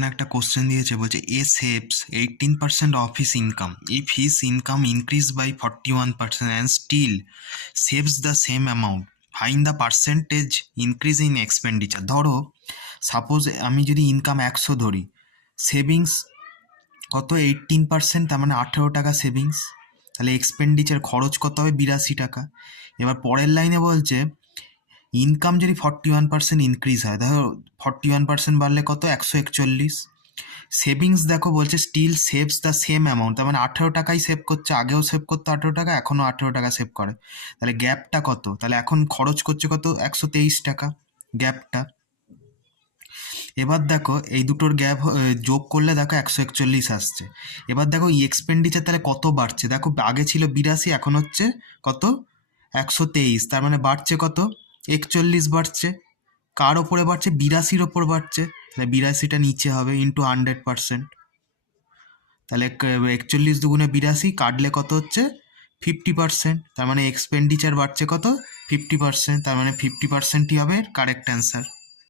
এখানে একটা কোশ্চেন দিয়েছে, বলছে A saves 18% of his income if his income increase by 41% and still saves the same amount, find the percentage increase in expenditure. ধরো suppose আমি যদি income 100 ধরি, savings কত 18%, তার মানে 18 টাকা সেভিংস, তাহলে এক্সপেন্ডিচার খরচ কত হবে 82 টাকা। এবার পরের লাইনে বলছে ইনকাম যদি 41% ইনক্রিজ হয়, দেখো 41% বাড়লে কত 141। সেভিংস দেখো বলছে still saves the same amount, তার মানে 18 টাকাই সেভ করছে, আগেও সেভ করতো 18 টাকা, এখনও 18 টাকা সেভ করে, তাহলে গ্যাপটা কত? তাহলে এখন খরচ করছে কত 123 টাকা গ্যাপটা। এবার দেখো এই দুটোর গ্যাপ যোগ করলে দেখো 141 আসছে। এবার দেখো এই এক্সপেন্ডিচার তাহলে কত বাড়ছে, দেখো আগে ছিল 82, এখন হচ্ছে কত 123, তার মানে বাড়ছে কত 41 বাড়ছে। কার ওপরে বাড়ছে? 82-র ওপর বাড়ছে, তাহলে 82টা নিচে হবে ইন্টু 100%। তাহলে 41 দুগুণে 82 কাটলে কত হচ্ছে 50%, তার মানে এক্সপেন্ডিচার বাড়ছে কত 50%, তার মানে 50%ই হবে কারেক্ট অ্যান্সার।